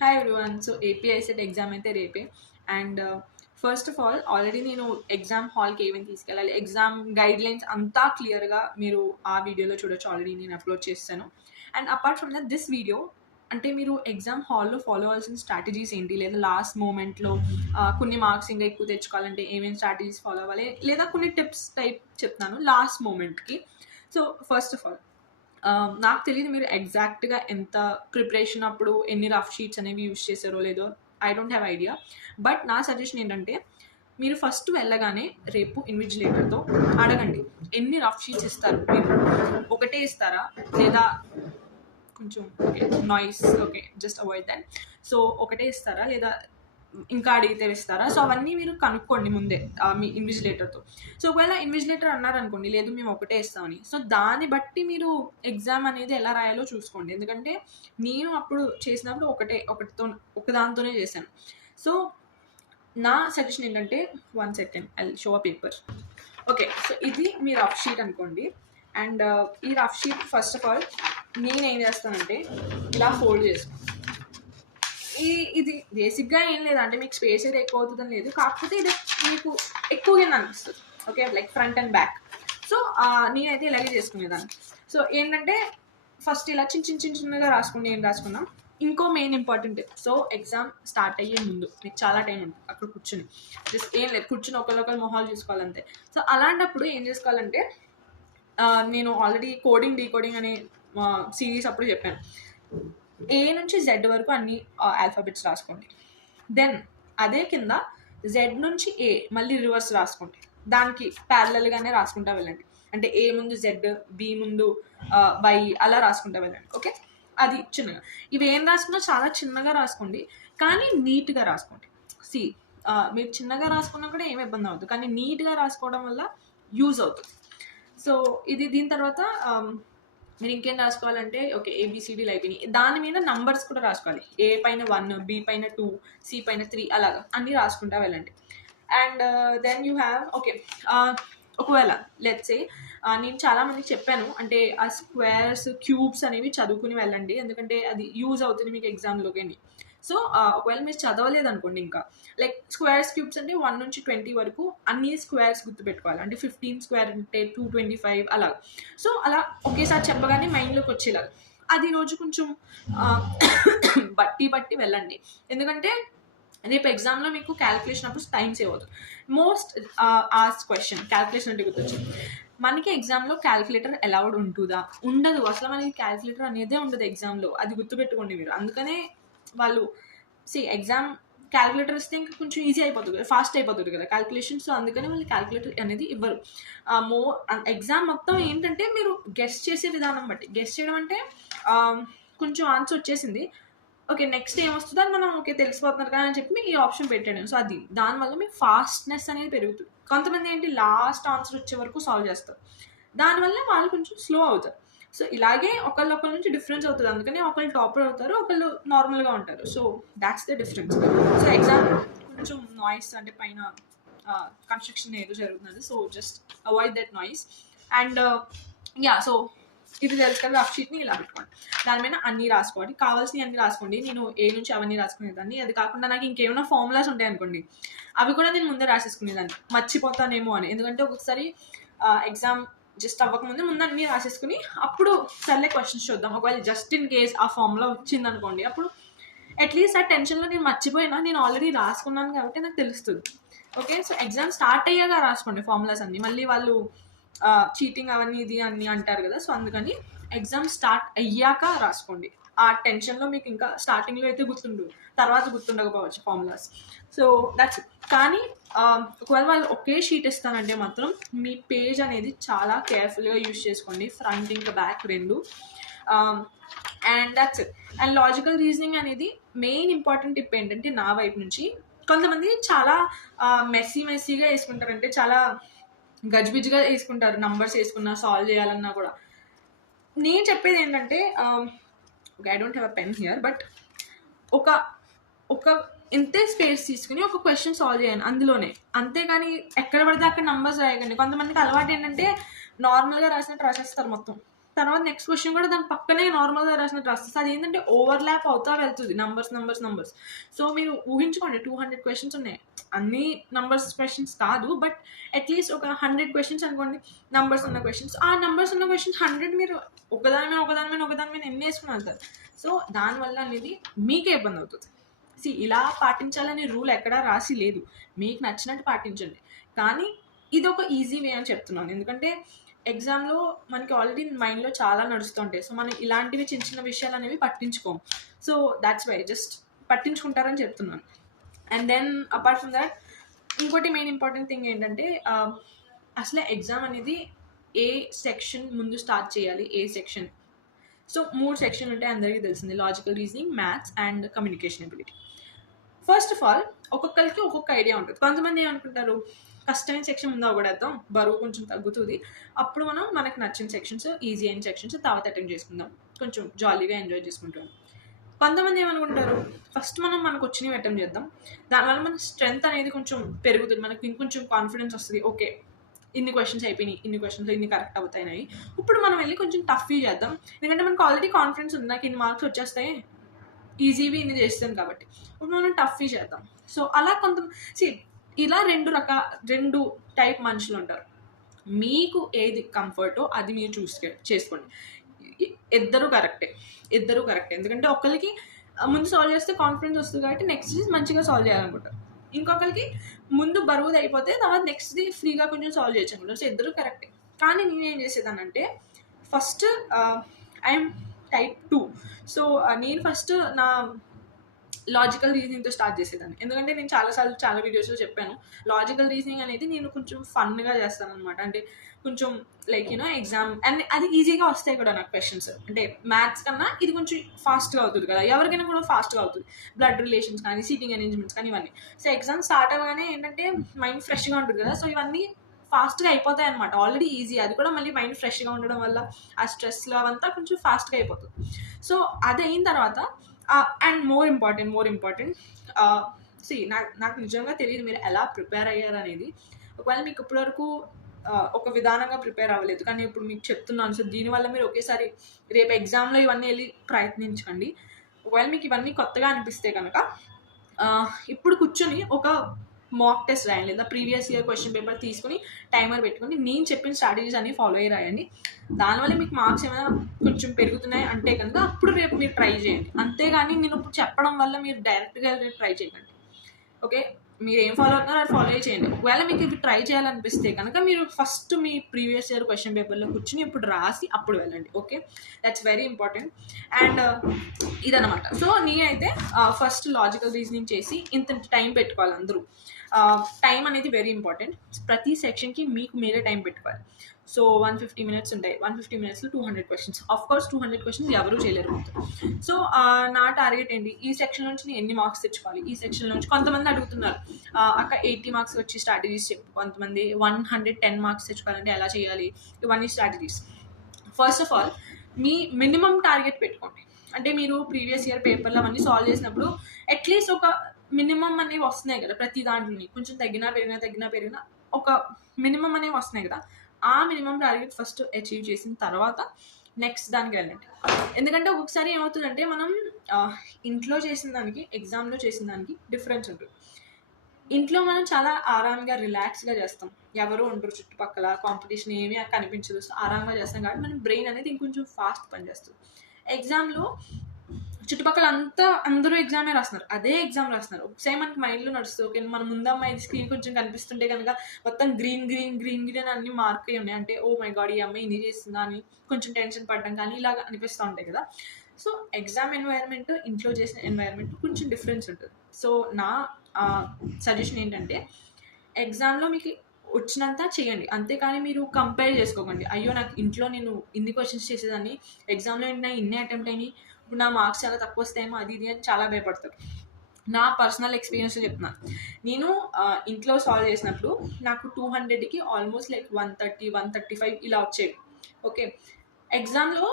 Hi everyone. So API set exam అయితే రేపే. And first of all already నేను exam హాల్కి ఏమేమి తీసుకెళ్ళాలి, ఎగ్జామ్ గైడ్ లైన్స్ అంతా క్లియర్గా మీరు ఆ వీడియోలో చూడొచ్చు. ఆల్రెడీ నేను అప్లోడ్ చేస్తాను. And apart from that this video అంటే మీరు ఎగ్జామ్ హాల్లో ఫాలో అవ్వాల్సిన స్ట్రాటజీస్ ఏంటి, లేదా లాస్ట్ మూమెంట్లో కొన్ని మార్క్స్ ఇంకా ఎక్కువ తెచ్చుకోవాలంటే ఏమేమి స్ట్రాటజీస్ ఫాలో అవ్వాలి, లేదా కొన్ని టిప్స్ టైప్ చెప్తాను లాస్ట్ మూమెంట్కి. సో ఫస్ట్ ఆఫ్ ఆల్ నాకు తెలియదు మీరు ఎగ్జాక్ట్గా ఎంత ప్రిపరేషన్ అప్పుడు ఎన్ని రఫ్ షీట్స్ అనేవి యూజ్ చేశారో లేదో, I don't have idea. But నా సజెషన్ ఏంటంటే మీరు ఫస్ట్ వెళ్ళగానే రేపు ఇన్విజిలేటర్తో అడగండి ఎన్ని రఫ్ షీట్స్ ఇస్తారు, మీరు ఒకటే ఇస్తారా లేదా కొంచెం okay noise okay just avoid that. So ఒకటే ఇస్తారా లేదా ఇంకా అడిగితే ఇస్తారా? సో అవన్నీ మీరు కనుక్కోండి ముందే మీ ఇన్విజిలేటర్తో. సో ఒకవేళ ఇన్విజిలేటర్ అన్నారనుకోండి లేదు మేము ఒకటే ఇస్తామని, సో దాన్ని బట్టి మీరు ఎగ్జామ్ అనేది ఎలా రాయాలో చూసుకోండి. ఎందుకంటే నేను అప్పుడు చేసినప్పుడు ఒకదాంతోనే చేశాను. సో నా సజెషన్ ఏంటంటే 1 second I show a paper. Okay, so ఇది మీ రఫ్ షీట్ అనుకోండి. అండ్ ఈ rough sheet first of all నేనేం చేస్తానంటే ఇలా ఫోల్డ్ చేసుకుంటాను. ఇది బేసిక్గా ఏం లేదు, అంటే మీకు స్పేస్ అయితే ఎక్కువ అవుతుందని లేదు, కాకపోతే ఇది మీకు ఎక్కువగా అనిపిస్తుంది. Okay, like front and back. So నేనైతే ఇలాగే చేసుకునేదాన్ని. సో ఏంటంటే ఫస్ట్ ఇలా చిన్నగా రాసుకుని ఏం రాసుకున్నాం. ఇంకో main important, so exam start అయ్యే ముందు మీకు చాలా టైం ఉంటుంది అక్కడ కూర్చుని, జస్ట్ ఏం లేదు కూర్చుని ఒకరికొకరు మొహాలు చూసుకోవాలంతే. సో అలాంటప్పుడు ఏం చేసుకోవాలంటే నేను ఆల్రెడీ కోడింగ్ డీకోడింగ్ అనే సిరీస్ అప్పుడు చెప్పాను. ఏ నుంచి జెడ్ వరకు అన్ని ఆల్ఫాబెట్స్ రాసుకోండి. దెన్ అదే కింద జెడ్ నుంచి ఏ మళ్ళీ రివర్స్ రాసుకోండి. దానికి ప్యారలల్గానే రాసుకుంటా వెళ్ళండి. అంటే ఏ ముందు జెడ్, బి ముందు వై, అలా రాసుకుంటా వెళ్ళండి. ఓకే, అది చిన్నగా. ఇవి ఏం రాసుకున్నా చాలా చిన్నగా రాసుకోండి, కానీ నీట్గా రాసుకోండి. సి మీరు చిన్నగా రాసుకున్నా కూడా ఏమి ఇబ్బంది అవుతుంది, కానీ నీట్గా రాసుకోవడం వల్ల యూజ్ అవుతుంది. సో ఇది దీని తర్వాత మీరు ఇంకేం రాసుకోవాలంటే ఓకే ఏబిసిడీలు అయిపోయినాయి, దాని మీద నంబర్స్ కూడా రాసుకోవాలి. ఏ పైన 1, బి పైన 2, సి పైన 3, అలాగా అన్నీ రాసుకుంటా వెళ్ళండి. And then you have okay ఒకవేళ లెట్స్ సే నేను చాలామందికి చెప్పాను, అంటే ఆ స్క్వేర్స్ క్యూబ్స్ అనేవి చదువుకుని వెళ్ళండి, ఎందుకంటే అది యూజ్ అవుతుంది మీకు ఎగ్జామ్లోకి. సో ఒకవేళ మీరు చదవలేదు అనుకోండి, ఇంకా లైక్ స్క్వేర్స్ క్యూబ్స్ అంటే 1 నుంచి 20 వరకు అన్ని స్క్వేర్స్ గుర్తుపెట్టుకోవాలి. అంటే 15 స్క్వేర్ అంటే 225 అలా. సో అలా ఒకేసారి చెప్పగానే మైండ్లోకి వచ్చేలాగా అది రోజు కొంచెం బట్టి వెళ్ళండి. ఎందుకంటే రేపు ఎగ్జామ్లో మీకు క్యాలిక్యులేషన్ అప్పుడు టైం సేవ్ అవుతుంది. మోస్ట్ ఆస్క్ క్వశ్చన్ క్యాలిక్యులేషన్ అంటే గుర్తొచ్చింది. మనకి ఎగ్జామ్లో క్యాలిక్యులేటర్ అలౌడ్ ఉంటుందా? ఉండదు. అసలు మనకి క్యాలిక్యులేటర్ అనేదే ఉండదు ఎగ్జామ్లో, అది గుర్తుపెట్టుకోండి మీరు. అందుకనే వాళ్ళు ఎగ్జామ్ క్యాలిక్యులేటర్ ఇస్తే ఇంకా కొంచెం ఈజీ అయిపోతుంది కదా, ఫాస్ట్ అయిపోతుంది కదా క్యాలిక్యులేషన్. సో అందుకని వాళ్ళు క్యాలిక్యులేటర్ అనేది ఇవ్వరు. ఎగ్జామ్ మొత్తం ఏంటంటే మీరు గెస్ చేసే విధానం బట్టి. గెస్ చేయడం అంటే కొంచెం ఆన్సర్ వచ్చేసింది, ఓకే నెక్స్ట్ ఏమొస్తుందో అని మనం ఓకే తెలిసిపోతున్నారు కదా అని చెప్పి ఈ ఆప్షన్ పెట్టాడు. సో అది దానివల్ల మీ ఫాస్ట్నెస్ అనేది పెరుగుతుంది. కొంతమంది ఏంటి లాస్ట్ ఆన్సర్ వచ్చే వరకు సాల్వ్ చేస్తారు, దానివల్ల వాళ్ళు కొంచెం స్లో అవుతారు. సో ఇలాగే ఒకళ్ళొకరి నుంచి డిఫరెన్స్ అవుతుంది. అందుకని ఒకళ్ళు టాపర్ అవుతారు, ఒకళ్ళు నార్మల్గా ఉంటారు. So that's the difference. So exam కొంచెం నాయిస్, అంటే పైన కన్స్ట్రక్షన్ ఏదో జరుగుతుంది, so just avoid that noise. And so ఇది తెలుసు కదా, రఫ్ షీట్ని ఇలా పెట్టుకోండి, దాని మీద అన్నీ రాసుకోండి, కావాల్సినవి అన్నీ రాసుకోండి. నేను ఏ నుంచి అవన్నీ రాసుకునేదాన్ని. అది కాకుండా నాకు ఇంకేమైనా ఫార్ములాస్ ఉంటాయి అనుకోండి, అవి కూడా నేను ముందే రాసేసుకునేదాన్ని, మర్చిపోతానేమో అని. ఎందుకంటే ఒక్కొక్కసారి ఎగ్జామ్ జస్ట్ అవ్వకముందే ముందు అన్నీ రాసేసుకుని అప్పుడు సర్లే క్వశ్చన్స్ చూద్దాం, ఒకవేళ జస్ట్ ఇన్ కేస్ ఆ ఫార్ములా వచ్చింది అనుకోండి, అప్పుడు అట్లీస్ట్ ఆ టెన్షన్లో నేను మర్చిపోయినా నేను ఆల్రెడీ రాసుకున్నాను కాబట్టి నాకు తెలుస్తుంది. ఓకే, సో ఎగ్జామ్ స్టార్ట్ అయ్యాక రాసుకోండి ఫార్ములాస్ అన్నీ, మళ్ళీ వాళ్ళు చీటింగ్ అవన్నీ ఇది అన్నీ అంటారు కదా. సో అందుకని ఎగ్జామ్ స్టార్ట్ అయ్యాక రాసుకోండి. ఆ టెన్షన్లో మీకు ఇంకా స్టార్టింగ్లో అయితే గుర్తుండదు, తర్వాత గుర్తుండకపోవచ్చు ఫార్ములాస్. So that's it. కానీ ఒకవేళ వాళ్ళు ఒకే షీట్ ఇస్తానంటే మాత్రం మీ పేజ్ అనేది చాలా కేర్ఫుల్గా యూజ్ చేసుకోండి, ఫ్రంట్ ఇంకా బ్యాక్ రెండు. And that's it. And logical reasoning అనేది మెయిన్ ఇంపార్టెంట్ టిప్ ఏంటంటే నా వైపు నుంచి, కొంతమంది చాలా మెస్సీగా వేసుకుంటారు, అంటే చాలా గజిబిజిగా వేసుకుంటారు, నంబర్స్ వేసుకున్నా సాల్వ్ చేయాలన్నా కూడా. నేను చెప్పేది ఏంటంటే I don't have a pen here, but ఒక ఇంతే స్పేస్ తీసుకుని ఒక క్వశ్చన్ సాల్వ్ చేయండి అందులోనే, అంతేగాని ఎక్కడ పడితే అక్కడ నంబర్స్ రాయకండి. కొంతమందికి అలవాటు ఏంటంటే నార్మల్గా రాసినట్టు రాసేస్తారు మొత్తం, తర్వాత నెక్స్ట్ క్వశ్చన్ కూడా దాని పక్కనే నార్మల్గా రాసినట్టు రాస్తుంది. అది ఏంటంటే ఓవర్లాప్ అవుతా వెళ్తుంది నంబర్స్. సో మీరు ఊహించుకోండి 200 క్వశ్చన్స్ ఉన్నాయి. అన్ని నంబర్స్ క్వశ్చన్స్ కాదు, బట్ అట్లీస్ట్ ఒక 100 క్వశ్చన్స్ అనుకోండి నంబర్స్ ఉన్న క్వశ్చన్స్. ఆ నంబర్స్ ఉన్న క్వశ్చన్స్ 100 మీరు ఒకదాని మీద ఎన్ని వేసుకుని వెళ్తారు. సో దానివల్ల అనేది మీకే ఇబ్బంది అవుతుంది. ఇలా పాటించాలనే రూల్ ఎక్కడా రాసి లేదు, మీకు నచ్చినట్టు పాటించండి. కానీ ఇది ఒక ఈజీ వే అని చెప్తున్నాను, ఎందుకంటే ఎగ్జామ్లో మనకి ఆల్రెడీ మైండ్లో చాలా నడుస్తుంటాయి. సో మనం ఇలాంటివి చిన్న విషయాలు అనేవి పట్టించుకోము. సో దాట్స్ వై జస్ట్ పట్టించుకుంటారని చెప్తున్నాను. And then apart from that ఇంకోటి మెయిన్ ఇంపార్టెంట్ థింగ్ ఏంటంటే అసలే ఎగ్జామ్ అనేది ఏ సెక్షన్ ముందు స్టార్ట్ చేయాలి, ఏ సెక్షన్. సో 3 సెక్షన్లు ఉంటాయి, అందరికీ తెలిసింది. Logical reasoning, maths and communication ability. First of all ఒక్కొక్కరికి ఒక్కొక్క ఐడియా ఉంటుంది. కొంతమంది ఏమనుకుంటారు, కష్టమైన సెక్షన్ ముందు అవగడేద్దాం, బరువు కొంచెం తగ్గుతుంది, అప్పుడు మనకు నచ్చిన సెక్షన్స్, ఈజీ అయిన సెక్షన్స్ తర్వాత అటెంప్ట్ చేసుకుందాం, కొంచెం జాలీగా ఎంజాయ్ చేసుకుంటాం. కొంతమంది ఏమనుకుంటారు, ఫస్ట్ మనకు వచ్చినవి అటెంప్ట్ చేద్దాం, దానివల్ల మన స్ట్రెంత్ అనేది కొంచెం పెరుగుతుంది, మనకి ఇంకొంచెం కాన్ఫిడెన్స్ వస్తుంది. ఓకే, ఇన్ని క్వశ్చన్స్ అయిపోయినాయి, ఇన్ని క్వశ్చన్లో ఇన్ని కరెక్ట్ అవుతాయి, ఇప్పుడు మనం వెళ్ళి కొంచెం టఫ్వి చేద్దాం, ఎందుకంటే మనకు ఆల్రెడీ కాన్ఫిడెన్స్ ఉంది, నాకు ఇన్ని మార్క్స్ వచ్చేస్తాయి, ఈజీవి ఇన్ని చేస్తాం కాబట్టి ఇప్పుడు మనం టఫ్వి చేద్దాం. సో అలా ఇలా రెండు టైప్ మనుషులు ఉంటారు. మీకు ఏది కంఫర్టో అది మీరు చేసుకోండి. ఇద్దరు కరెక్టే, ఎందుకంటే ఒకరికి ముందు సాల్వ్ చేస్తే కాన్ఫిడెన్స్ వస్తుంది కాబట్టి నెక్స్ట్ మంచిగా సాల్వ్ చేయాలనుకుంటారు, ఇంకొకరికి ముందు బరువుది అయిపోతే తర్వాత నెక్స్ట్ది ఫ్రీగా కొంచెం సాల్వ్ చేయొచ్చు అనుకుంటారు. సో ఇద్దరు కరెక్టే. కానీ నేనేం చేసేదానంటే ఫస్ట్ ఐఎమ్ టైప్ 2. సో నేను ఫస్ట్ నా లాజికల్ రీజనింగ్తో స్టార్ట్ చేసేదాన్ని, ఎందుకంటే నేను చాలా వీడియోస్లో చెప్పాను, లాజికల్ రీజనింగ్ అనేది నేను కొంచెం ఫన్గా చేస్తాను అనమాట. అంటే కొంచెం లైక్ ఎగ్జామ్ అండ్ అది ఈజీగా వస్తాయి కూడా నాకు క్వశ్చన్స్. అంటే మ్యాథ్స్ కన్నా ఇది కొంచెం ఫాస్ట్గా అవుతుంది కదా, ఎవరికైనా కూడా ఫాస్ట్గా అవుతుంది, బ్లడ్ రిలేషన్స్ కానీ, సీటింగ్ అరేంజ్మెంట్స్ కానీ, ఇవన్నీ. సో ఎగ్జామ్ స్టార్ట్ అవ్వగానే ఏంటంటే మైండ్ ఫ్రెష్గా ఉంటుంది కదా, సో ఇవన్నీ ఫాస్ట్గా అయిపోతాయి అనమాట. ఆల్రెడీ ఈజీ, అది కూడా మళ్ళీ మైండ్ ఫ్రెష్గా ఉండడం వల్ల ఆ స్ట్రెస్లో అవంతా కొంచెం ఫాస్ట్గా అయిపోతుంది. సో అది అయిన తర్వాత అండ్ మోర్ ఇంపార్టెంట్ నాకు నిజంగా తెలియదు మీరు ఎలా ప్రిపేర్ అయ్యారు అనేది. ఒకవేళ మీకు ఇప్పటివరకు ఒక విధానంగా ప్రిపేర్ అవ్వలేదు, కానీ ఇప్పుడు మీకు చెప్తున్నాను. సో దీనివల్ల మీరు ఒకేసారి రేపు ఎగ్జామ్లో ఇవన్నీ వెళ్ళి ప్రయత్నించకండి. ఒకవేళ మీకు ఇవన్నీ కొత్తగా అనిపిస్తే కనుక ఇప్పుడు కూర్చొని ఒక మాక్ టెస్ట్ రాయండి, లేదా ప్రీవియస్ ఇయర్ క్వశ్చన్ పేపర్ తీసుకుని టైమర్ పెట్టుకుని నేను చెప్పిన స్ట్రాటజీస్ అన్ని ఫాలో అయ్యి రాయండి. దానివల్ల మీకు మార్క్స్ ఏమైనా కొంచెం పెరుగుతున్నాయి అంటే కనుక అప్పుడు రేపు మీరు ట్రై చేయండి. అంతేగాని నేను ఇప్పుడు చెప్పడం వల్ల మీరు డైరెక్ట్గా ట్రై చేయకండి. ఓకే, మీరు ఏం ఫాలో అవుతున్నారో అది ఫాలో చేయండి. ఒకవేళ మీకు ఇవి ట్రై చేయాలనిపిస్తే కనుక మీరు ఫస్ట్ మీ ప్రీవియస్ ఇయర్ క్వశ్చన్ పేపర్లో కూర్చుని ఇప్పుడు రాసి అప్పుడు వెళ్ళండి. Okay, that's very important. And ఇదనమాట. సో నేనైతే ఫస్ట్ లాజికల్ రీజనింగ్ చేసి ఇంత టైం పెట్టుకోవాలి అందరూ. టైం అనేది వెరీ ఇంపార్టెంట్. ప్రతి సెక్షన్కి మీకు మీరే టైం పెట్టుకోవాలి. సో 150 minutes ఉంటాయి, 150 minutesలో 200 క్వశ్చన్స్. ఆఫ్ కోర్స్ 200 క్వశ్చన్స్ ఎవరు చేయలేరు. సో నా టార్గెట్ ఏంటి, ఈ సెక్షన్ నుంచి నేను ఎన్ని మార్క్స్ తెచ్చుకోవాలి, ఈ సెక్షన్ నుంచి. కొంతమంది అడుగుతున్నారు అక్క 80 మార్క్స్ వచ్చి స్ట్రాటజీస్ చెప్పు, కొంతమంది 110 మార్క్స్ తెచ్చుకోవాలంటే ఎలా చేయాలి, ఇవన్నీ strategies. First of all me minimum target పెట్టుకోండి. అంటే మీరు ప్రీవియస్ ఇయర్ పేపర్లో అవన్నీ సాల్వ్ చేసినప్పుడు అట్లీస్ట్ ఒక మినిమం అనేవి వస్తున్నాయి కదా, ప్రతి దాంట్లోని కొంచెం తగ్గినా పెరిగినా ఒక మినిమం అనేవి వస్తున్నాయి కదా, ఆ మినిమం టార్గెట్ ఫస్ట్ అచీవ్ చేసిన తర్వాత నెక్స్ట్ దానికి వెళ్ళండి. ఎందుకంటే ఒక్కొక్కసారి ఏమవుతుందంటే మనం ఇంట్లో చేసిన దానికి ఎగ్జామ్లో చేసిన దానికి డిఫరెన్స్ ఉంటుంది. ఇంట్లో మనం చాలా ఆరాంగా రిలాక్స్గా చేస్తాం, ఎవరు ఉండరు చుట్టుపక్కల, కాంపిటీషన్ ఏమీ కనిపించదు, సో ఆరాంగా చేస్తాం కాబట్టి మన బ్రెయిన్ అనేది ఇంకొంచెం ఫాస్ట్ పనిచేస్తుంది. ఎగ్జామ్లో చుట్టుపక్కల అందరూ ఎగ్జామే రాస్తున్నారు, అదే ఎగ్జామ్ రాస్తున్నారు. ఒకసారి మనకి మైండ్లో నడుస్తుంది, ఓకే మన ముందమ్మాయి స్క్రీన్ కొంచెం కనిపిస్తుంటే కనుక మొత్తం గ్రీన్ అన్ని మార్క్ అయ్యి ఉన్నాయి అంటే ఓ మై గాడ్ ఈ అమ్మాయి ఇది చేస్తుందా అని కొంచెం టెన్షన్ పడడం కానీ ఇలాగ అనిపిస్తూ ఉంటాయి కదా. సో ఎగ్జామ్ ఎన్వైర్న్మెంట్, ఇంట్లో చేసిన ఎన్వైర్న్మెంట్ కొంచెం డిఫరెన్స్ ఉంటుంది. సో నా సజెషన్ ఏంటంటే ఎగ్జామ్లో మీకు వచ్చినంత చేయండి, అంతేకాని మీరు కంపేర్ చేసుకోకండి. అయ్యో నాకు ఇంట్లో నేను ఇన్ని క్వశ్చన్స్ చేసేదాన్ని, ఎగ్జామ్లో ఏంటన్నా ఇన్ని అటెంప్ట్ అయినాయి, ఇప్పుడు నా మార్క్స్ చాలా తక్కువ వస్తాయేమో అది ఇది అని చాలా భయపడతారు. నా పర్సనల్ ఎక్స్పీరియన్స్ చెప్తున్నాను. నేను ఇంట్లో సాల్వ్ చేసినప్పుడు నాకు 200కి ఆల్మోస్ట్ లైక్ 130-135 ఇలా వచ్చేవి. ఓకే, ఎగ్జామ్లో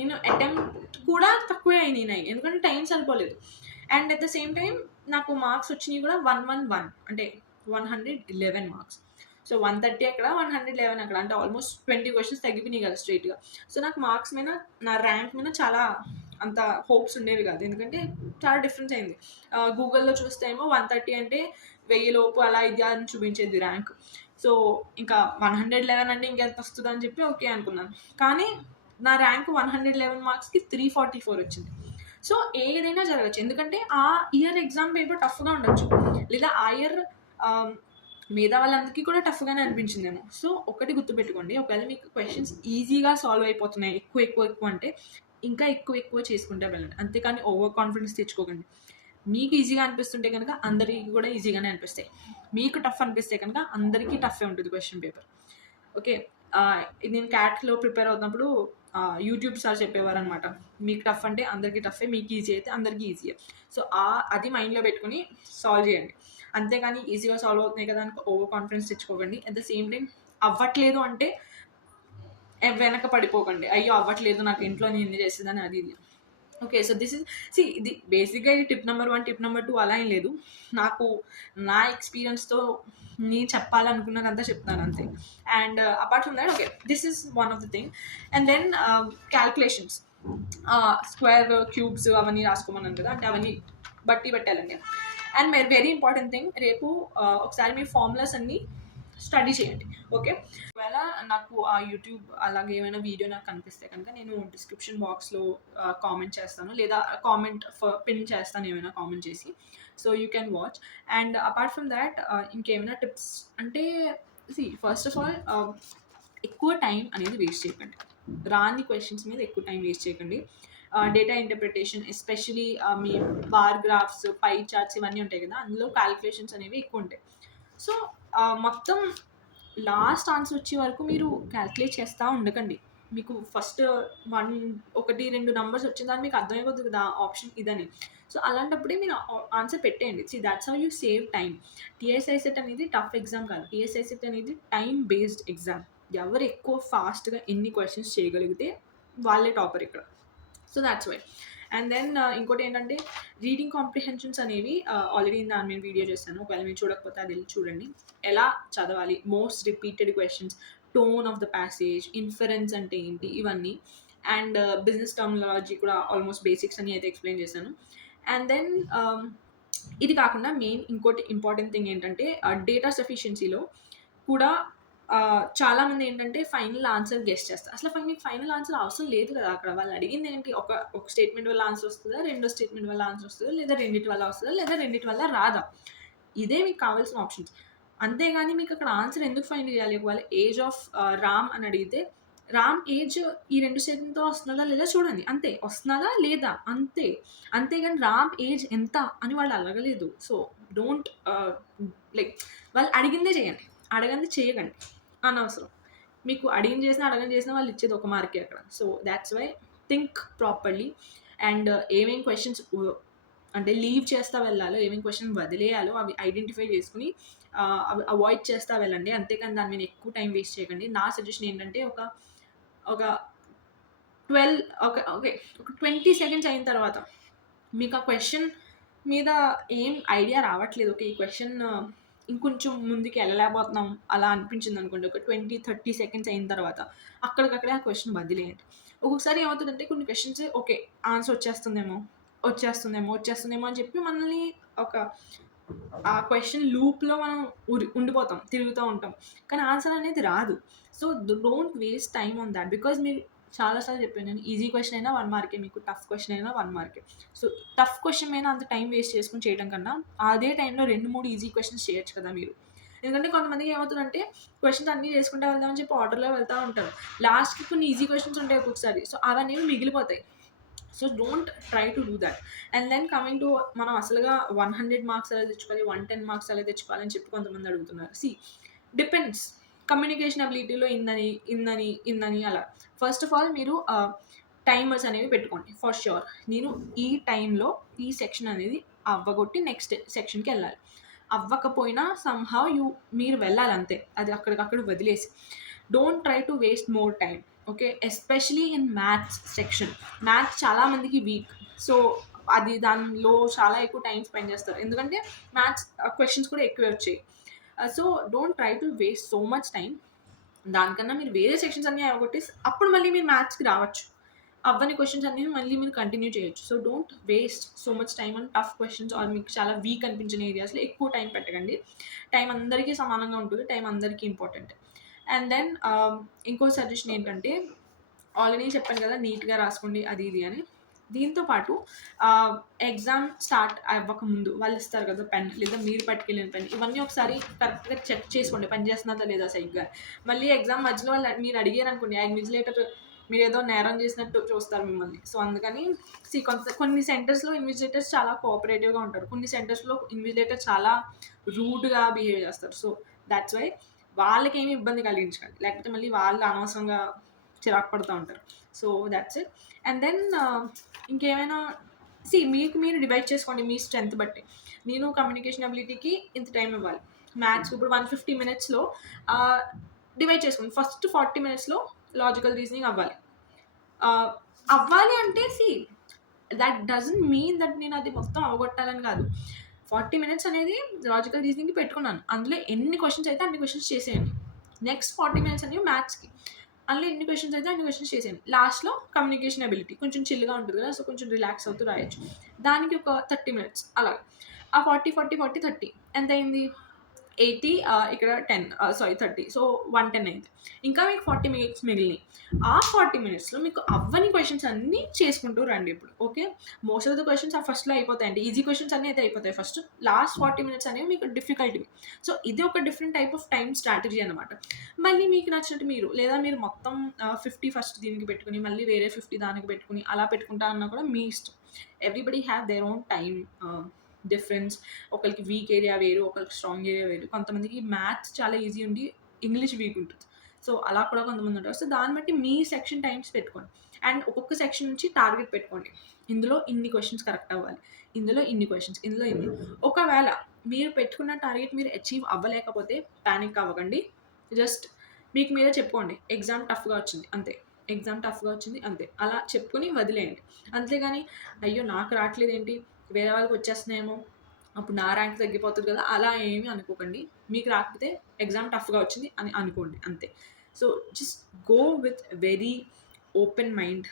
నేను అటెంప్ట్ కూడా తక్కువే అయినాయి, ఎందుకంటే టైం సరిపోలేదు. And at the same time నాకు మార్క్స్ వచ్చినాయి కూడా 111, అంటే 111 మార్క్స్. సో 130 అక్కడ, 111 అక్కడ, అంటే ఆల్మోస్ట్ 20 క్వశ్చన్స్ తగ్గిపోయినాయి కదా స్ట్రైట్గా. సో నాకు మార్క్స్ మీద, నా ర్యాంక్ మీద చాలా అంత హోప్స్ ఉండేవి కాదు, ఎందుకంటే చాలా డిఫరెన్స్ అయింది. గూగుల్లో చూస్తే ఏమో 130 అంటే 1000 లోపు అలా ఇది అని చూపించేది ర్యాంక్. సో ఇంకా 111 అంటే ఇంకెంత వస్తుంది అని చెప్పి ఓకే అనుకున్నాను. కానీ నా ర్యాంక్ 111 మార్క్స్కి 344 వచ్చింది. సో ఏదైనా జరగచ్చు, ఎందుకంటే ఆ ఇయర్ ఎగ్జామ్ పేపర్ టఫ్గా ఉండొచ్చు, లేదా ఆ ఇయర్ మిగతా వాళ్ళందరికీ కూడా టఫ్గానే అనిపించిందేమో. సో ఒకటి గుర్తుపెట్టుకోండి, ఒకవేళ మీకు క్వశ్చన్స్ ఈజీగా సాల్వ్ అయిపోతున్నాయి ఎక్కువ అంటే ఇంకా ఎక్కువ చేసుకుంటే వెళ్ళండి, అంతేకాని ఓవర్ కాన్ఫిడెన్స్ తెచ్చుకోకండి. మీకు ఈజీగా అనిపిస్తుంటే కనుక అందరికీ కూడా ఈజీగానే అనిపిస్తాయి, మీకు టఫ్ అనిపిస్తే కనుక అందరికీ టఫే ఉంటుంది క్వశ్చన్ పేపర్. ఓకే, నేను క్యాట్లో ప్రిపేర్ అవుతున్నప్పుడు యూట్యూబ్ సార్ చెప్పేవారు అనమాట, మీకు టఫ్ అంటే అందరికీ టఫే, మీకు ఈజీ అయితే అందరికీ ఈజీయే. సో అది మైండ్లో పెట్టుకుని సాల్వ్ చేయండి, అంతేగాని ఈజీగా సాల్వ్ అవుతున్నాయి కదా అని ఓవర్ కాన్ఫిడెన్స్ తెచ్చుకోకండి. అట్ ద సేమ్ టైం అవ్వట్లేదు అంటే వెనక పడిపోకండి, అయ్యో అవ్వట్లేదు నాకు ఇంట్లో నేను ఎన్ని చేసేదని అది ఇది. ఓకే, సో దిస్ ఇస్ ఇది బేసిక్గా ఇది టిప్ నెంబర్ 1, టిప్ నెంబర్ 2 అలా ఏం లేదు, నాకు నా ఎక్స్పీరియన్స్తో నేను చెప్పాలనుకున్నదంతా చెప్తాను అంతే. And apart from that, okay, this is one of the thing. And then calculations, square cubes అవన్నీ రాసుకోమన్నాను కదా, అంటే అవన్నీ బట్టి పెట్టాలండి. అండ్ వెరీ ఇంపార్టెంట్ థింగ్, రేపు ఒకసారి మీ ఫార్ములాస్ అన్నీ స్టడీ చేయండి. ఓకే, ఒకవేళ నాకు ఆ యూట్యూబ్ అలాగే ఏమైనా వీడియో నాకు కనిపిస్తే కనుక నేను డిస్క్రిప్షన్ బాక్స్లో కామెంట్ చేస్తాను, లేదా కామెంట్ పిన్ చేస్తాను, ఏమైనా కామెంట్ చేసి. So you can watch. And apart from that ఇంకేమైనా టిప్స్ అంటే, ఫస్ట్ ఆఫ్ ఆల్ ఎక్కువ టైం అనేది వేస్ట్ చేయకండి, రాని క్వశ్చన్స్ మీద ఎక్కువ టైం వేస్ట్ చేయకండి. డేటా ఇంటర్ప్రిటేషన్ ఎస్పెషలీ మీ బార్ గ్రాఫ్స్, పై చార్ట్స్ ఇవన్నీ ఉంటాయి కదా, అందులో క్యాలిక్యులేషన్స్ అనేవి ఎక్కువ ఉంటాయి. సో మొత్తం లాస్ట్ ఆన్సర్ వచ్చే వరకు మీరు క్యాల్కులేట్ చేస్తూ ఉండకండి. మీకు ఫస్ట్ 1-2 నంబర్స్ వచ్చిన దాన్ని మీకు అర్థమైపోతుంది కదా ఆప్షన్ ఇదని. సో అలాంటప్పుడే మీరు ఆన్సర్ పెట్టేయండి. That's how you save time. TSI set అనేది టఫ్ ఎగ్జామ్ కాదు, టీఎస్ఐ సెట్ అనేది టైం బేస్డ్ ఎగ్జామ్. ఎవరు ఎక్కువ ఫాస్ట్గా ఎన్ని క్వశ్చన్స్ చేయగలిగితే వాళ్ళే టాపర్ ఇక్కడ. So that's why. And then ఇంకోటి ఏంటంటే, రీడింగ్ కాంప్రిహెన్షన్స్ అనేవి ఆల్రెడీ దాని మీద వీడియో చేశాను, ఒకవేళ మీరు చూడకపోతే అది వెళ్ళి చూడండి. ఎలా చదవాలి, most repeated questions, tone of the passage, inference అంటే ఏంటి, ఇవన్నీ. అండ్ బిజినెస్ టర్మినాలజీ కూడా ఆల్మోస్ట్ బేసిక్స్ అని అయితే ఎక్స్ప్లెయిన్ చేశాను. అండ్ దెన్ ఇది కాకుండా మెయిన్ ఇంకోటి ఇంపార్టెంట్ థింగ్ ఏంటంటే, డేటా సఫిషియన్సీలో కూడా చాలామంది ఏంటంటే ఫైనల్ ఆన్సర్ గెస్ చేస్తారు. అసలు మీకు ఫైనల్ ఆన్సర్ అవసరం లేదు కదా, అక్కడ వాళ్ళు అడిగింది ఏంటి, ఒక స్టేట్మెంట్ వల్ల ఆన్సర్ వస్తుందా, రెండో స్టేట్మెంట్ వల్ల ఆన్సర్ వస్తుందా, లేదా రెండింటి వల్ల వస్తుందా, లేదా రెండింటి వల్ల రాదా, ఇదే మీకు కావాల్సిన ఆప్షన్స్. అంతేగాని మీకు అక్కడ ఆన్సర్ ఎందుకు ఫైండ్ చేయాలి. ఒకవేళ ఏజ్ ఆఫ్ రామ్ అని అడిగితే, రామ్ ఏజ్ ఈ 2 స్టేట్మెంట్తో వస్తున్నదా లేదా చూడండి, అంతే. వస్తున్నదా లేదా అంతే, అంతేగాని రామ్ ఏజ్ ఎంత అని వాళ్ళు అడగలేదు. సో డోంట్ లైక్ వాళ్ళు అడిగిందే చేయండి, అడగంది చేయకండి, అనవసరం. మీకు అడిగిన చేసినా అడగని చేసినా వాళ్ళు ఇచ్చేది ఒక మార్కే అక్కడ. So that's why think properly. And ఏమేమి క్వశ్చన్స్ అంటే లీవ్ చేస్తూ వెళ్ళాలో, ఏమేమి క్వశ్చన్ వదిలేయాలో అవి ఐడెంటిఫై చేసుకుని అవి అవాయిడ్ చేస్తూ వెళ్ళండి, అంతేకాని దాని మీద ఎక్కువ టైం వేస్ట్ చేయకండి. నా సజెషన్ ఏంటంటే, ఒక 20 సెకండ్స్ అయిన తర్వాత మీకు ఆ క్వశ్చన్ మీద ఏం ఐడియా రావట్లేదు, ఓకే ఈ క్వశ్చన్ ఇంకొంచెం ముందుకు వెళ్ళలేకపోతున్నాం అలా అనిపించింది అనుకోండి, ఒక 20-30 సెకండ్స్ అయిన తర్వాత అక్కడికక్కడే ఆ క్వశ్చన్ వదిలేయండి. ఒక్కొక్కసారి ఏమవుతుందంటే, కొన్ని క్వశ్చన్స్ ఓకే ఆన్సర్ వచ్చేస్తుందేమో అని చెప్పి మనల్ని ఆ క్వశ్చన్ లూప్లో మనం ఉండిపోతాం, తిరుగుతూ ఉంటాం, కానీ ఆన్సర్ అనేది రాదు. So don't waste time on that, because మీరు చాలాసార్లు చెప్పాను నేను, ఈజీ క్వశ్చన్ అయినా 1 మార్కే, మీకు టఫ్ క్వశ్చన్ అయినా 1 మార్కే. సో టఫ్ క్వశ్చన్ అయినా అంత టైం వేస్ట్ చేసుకుని చేయడం కన్నా అదే టైంలో 2-3 ఈజీ క్వశ్చన్స్ చేయొచ్చు కదా మీరు. ఎందుకంటే కొంతమందికి ఏమవుతుందంటే, క్వశ్చన్స్ అన్నీ చేసుకుంటూ వెళ్దామని చెప్పి ఆర్డర్లో వెళ్తూ ఉంటారు, లాస్ట్కి కొన్ని ఈజీ క్వశ్చన్స్ ఉంటాయి ఒక్కొక్కసారి, సో అవన్నీ మిగిలిపోతాయి. So don't try to do that. And then coming to, మనం అసలుగా 100 మార్క్స్ ఎలా తెచ్చుకోవాలి, 110 మార్క్స్ ఎలా తెచ్చుకోవాలని చెప్పి కొంతమంది అడుగుతున్నారు. డిపెండ్స్, కమ్యూనికేషన్ అబిలిటీలో ఇందని అలా. ఫస్ట్ ఆఫ్ ఆల్ మీరు టైమర్స్ అనేవి పెట్టుకోండి ఫర్ ష్యూర్. నేను ఈ టైంలో ఈ సెక్షన్ అనేది అవ్వగొట్టి నెక్స్ట్ సెక్షన్కి వెళ్ళాలి, అవ్వకపోయినా సమ్హౌ మీరు వెళ్ళాలి అంతే, అది అక్కడికక్కడ వదిలేసి. Don't try to waste more time. Okay, especially in maths section. Maths చాలామందికి వీక్, సో దానిలో చాలా ఎక్కువ టైం స్పెండ్ చేస్తారు, ఎందుకంటే మ్యాథ్స్ క్వశ్చన్స్ కూడా ఎక్కువే వచ్చాయి. So don't try to waste so much time. దానికన్నా మీరు వేరే సెక్షన్స్ అన్నీ అవగొట్టేసి అప్పుడు మళ్ళీ మీరు మ్యాథ్స్కి రావచ్చు. అవ్వని క్వశ్చన్స్ అన్నీ మళ్ళీ మీరు కంటిన్యూ చేయొచ్చు. So don't waste so much time on tough questions or మీకు చాలా వీక్ అనిపించిన ఏరియాస్లో ఎక్కువ టైం పెట్టకండి. టైం అందరికీ సమానంగా ఉంటుంది. టైం అందరికీ ఇంపార్టెంట్. అండ్ దెన్ ఇంకో సజెషన్ ఏంటంటే, ఆల్రెడీ చెప్పాను కదా నీట్గా రాసుకోండి అది ఇది అని. దీంతో పాటు ఎగ్జామ్ స్టార్ట్ అవ్వకముందు వాళ్ళు ఇస్తారు కదా పెన్, లేదా మీరు పట్టుకెళ్ళిన పెన్, ఇవన్నీ ఒకసారి కరెక్ట్గా చెక్ చేసుకోండి పని చేస్తున్నదా లేదా సరిగ్గా. మళ్ళీ ఎగ్జామ్ మధ్యలో వాళ్ళు మీరు అడిగారు అనుకోండి, ఇన్విజిలేటర్ మీరు ఏదో నేరం చేసినట్టు చూస్తారు మిమ్మల్ని. సో అందుకని కొన్ని సెంటర్స్లో ఇన్విజిలేటర్స్ చాలా కోఆపరేటివ్గా ఉంటారు, కొన్ని సెంటర్స్లో ఇన్విజిలేటర్ చాలా రూడ్గా బిహేవ్ చేస్తారు. సో దాట్స్ వై వాళ్ళకి ఏమి ఇబ్బంది కలిగించకండి, లేకపోతే మళ్ళీ వాళ్ళు అనవసరంగా చిరాకు పడుతూ ఉంటారు. So that's it. And then ఇంకేమైనా మీకు మీరు డివైడ్ చేసుకోండి మీ స్ట్రెంత్ బట్టి. నేను కమ్యూనికేషన్ అబిలిటీకి ఇంత టైం ఇవ్వాలి, మ్యాథ్స్ ఇప్పుడు 150 minutesలో డివైడ్ చేసుకోండి. ఫస్ట్ 40 minutesలో లాజికల్ రీజనింగ్ అవ్వాలి. అవ్వాలి అంటే దట్ డజంట్ మీన్ దట్ నేను అది మొత్తం అవగొట్టాలని కాదు. 40 minutes అనేది లాజికల్ రీజనింగ్కి పెట్టుకున్నాను, అందులో ఎన్ని క్వశ్చన్స్ అయితే అన్ని క్వశ్చన్స్ చేసేయండి. నెక్స్ట్ 40 minutes అనేవి మ్యాథ్స్కి, అందులో ఎన్ని క్వశ్చన్స్ అయితే అన్ని క్వశ్చన్స్ చేసేయండి. లాస్ట్లో కమ్యూనికేషన్ అబిలిటీ కొంచెం చిల్గా ఉంటుంది కదా, సో కొంచెం రిలాక్స్ అవుతూ రాయొచ్చు. దానికి ఒక 30 minutes అలా. ఆ 40 40 40 30 ఎంత అయింది? 80, ఇక్కడ 10, 30, సో 110 అయింది. ఇంకా మీకు 40 minutes మిగిలినాయి. ఆ 40 minutesలో మీకు అవ్వని క్వశ్చన్స్ అన్నీ చేసుకుంటూ రండి. ఇప్పుడు okay, most of the questions ఆ ఫస్ట్లో అయిపోతాయండి, ఈజీ క్వశ్చన్స్ అన్నీ అయితే అయిపోతాయి ఫస్ట్. లాస్ట్ 40 minutes అనేవి మీకు డిఫికల్టీ. సో ఇది ఒక different type of time strategy అనమాట. మళ్ళీ మీకు నచ్చినట్టు మీరు, లేదా మీరు మొత్తం 50 ఫస్ట్ దీనికి పెట్టుకుని మళ్ళీ వేరే 50 దానికి పెట్టుకుని అలా పెట్టుకుంటా అన్నా కూడా మీ ఇష్టం. Everybody have their own time difference. ఒకరికి వీక్ ఏరియా వేరు, ఒకరికి స్ట్రాంగ్ ఏరియా వేరు. కొంతమందికి మ్యాథ్స్ చాలా ఈజీ ఉండి ఇంగ్లీష్ వీక్ ఉంటుంది. సో అలా కూడా కొంతమంది ఉంటారు. సో దాన్ని బట్టి మీ సెక్షన్ టైమ్స్ పెట్టుకోండి. అండ్ ఒక్కొక్క సెక్షన్ నుంచి టార్గెట్ పెట్టుకోండి. ఇందులో ఇన్ని క్వశ్చన్స్ కరెక్ట్ అవ్వాలి, ఇందులో ఇన్ని క్వశ్చన్స్, ఇందులో ఇన్ని. ఒకవేళ మీరు పెట్టుకున్న టార్గెట్ మీరు అచీవ్ అవ్వలేకపోతే ప్యానిక్ అవ్వకండి. జస్ట్ మీకు మీరే చెప్పుకోండి, ఎగ్జామ్ టఫ్గా వచ్చింది అంతే, ఎగ్జామ్ టఫ్గా వచ్చింది అంతే, అలా చెప్పుకొని వదిలేయండి. అంతేగాని అయ్యో నాకు రావట్లేదు ఏంటి, వేరే వాళ్ళకి వచ్చేస్తున్నాయేమో, అప్పుడు నా ర్యాంక్ తగ్గిపోతుంది కదా, అలా ఏమీ అనుకోకండి. మీకు రాకపోతే ఎగ్జామ్ టఫ్గా వచ్చింది అని అనుకోండి అంతే. So just go with very open mind,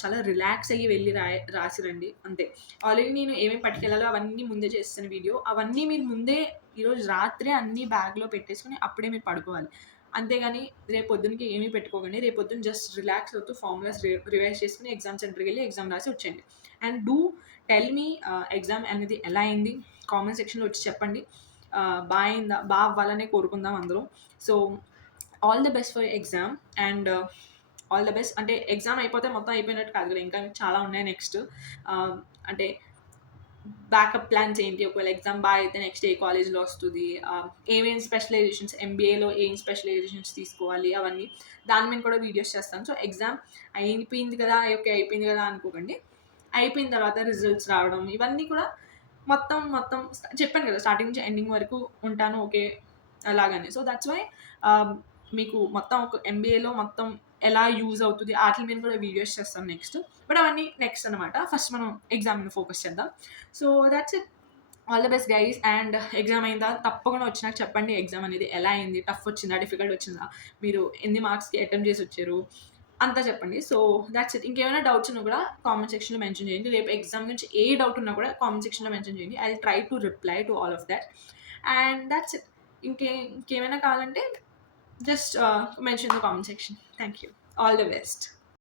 చాలా రిలాక్స్ అయ్యి వెళ్ళి రాసిరండి అంతే. ఆల్రెడీ నేను ఏమేమి పట్టుకెళ్ళాలో అవన్నీ ముందే చేస్తాను వీడియో, అవన్నీ మీరు ముందే ఈరోజు రాత్రే అన్నీ బ్యాగ్లో పెట్టేసుకుని అప్పుడే మీరు పడుకోవాలి. అంతేగాని రేపు పొద్దునకి ఏమీ పెట్టుకోకండి. రేపు పొద్దున్న జస్ట్ రిలాక్స్ అవుతూ ఫార్ములాస్ రివైజ్ చేసుకుని ఎగ్జామ్ సెంటర్కి వెళ్ళి ఎగ్జామ్ రాసి వచ్చేయండి. And do tell me exam అనేది ఎలా అయింది, కామెంట్ సెక్షన్లో వచ్చి చెప్పండి. బాగా అయిందా, బాగా అవ్వాలనే కోరుకుందాం అందరూ. So all the best for exam. And all the best. అంటే ఎగ్జామ్ అయిపోతే మొత్తం అయిపోయినట్టు కాదు కదా, ఇంకా చాలా ఉన్నాయి నెక్స్ట్. అంటే బ్యాకప్ ప్లాన్స్ ఏంటి, ఒకవేళ ఎగ్జామ్ బాగా అయితే నెక్స్ట్ ఏ కాలేజ్లో వస్తుంది, ఏమేమి స్పెషలైజేషన్స్, ఎంబీఏలో ఏం స్పెషలైజేషన్స్ తీసుకోవాలి, అవన్నీ దాని మీద కూడా వీడియోస్ చేస్తాను. సో ఎగ్జామ్ అయిపోయింది కదా, ఓకే అయిపోయింది కదా అనుకోకండి. అయిపోయిన తర్వాత రిజల్ట్స్ రావడం ఇవన్నీ కూడా మొత్తం చెప్పాను కదా, స్టార్టింగ్ నుంచి ఎండింగ్ వరకు ఉంటాను ఓకే అలాగని. సో దట్స్ వై మీకు మొత్తం ఒక ఎంబీఏలో మొత్తం ఎలా యూజ్ అవుతుంది వాటి మీద కూడా వీడియోస్ చేస్తాం నెక్స్ట్. బట్ అవన్నీ నెక్స్ట్ అనమాట. ఫస్ట్ మనం ఎగ్జామ్ మీద ఫోకస్ చేద్దాం. So that's it. All the best guys. And exam అయిందా తప్పకుండా వచ్చినాక చెప్పండి, ఎగ్జామ్ అనేది ఎలా అయింది, టఫ్ వచ్చిందా, డిఫికల్ట్ వచ్చిందా, మీరు ఎన్ని మార్క్స్కి అటెంప్ట్ చేసి వచ్చారు అంతా చెప్పండి. So that's it. ఇంకేమైనా డౌట్స్ ఉన్నా కూడా కామెంట్ సెక్షన్లో మెన్షన్ చేయండి. రేపు ఎగ్జామ్ గురించి ఏ డౌట్ ఉన్నా కూడా కామెంట్ సెక్షన్లో మెన్షన్ చేయండి. I will try to reply to all of that. And that's it. ఇంకేమైనా కావాలంటే just mention in the comment section. Thank you. All the best.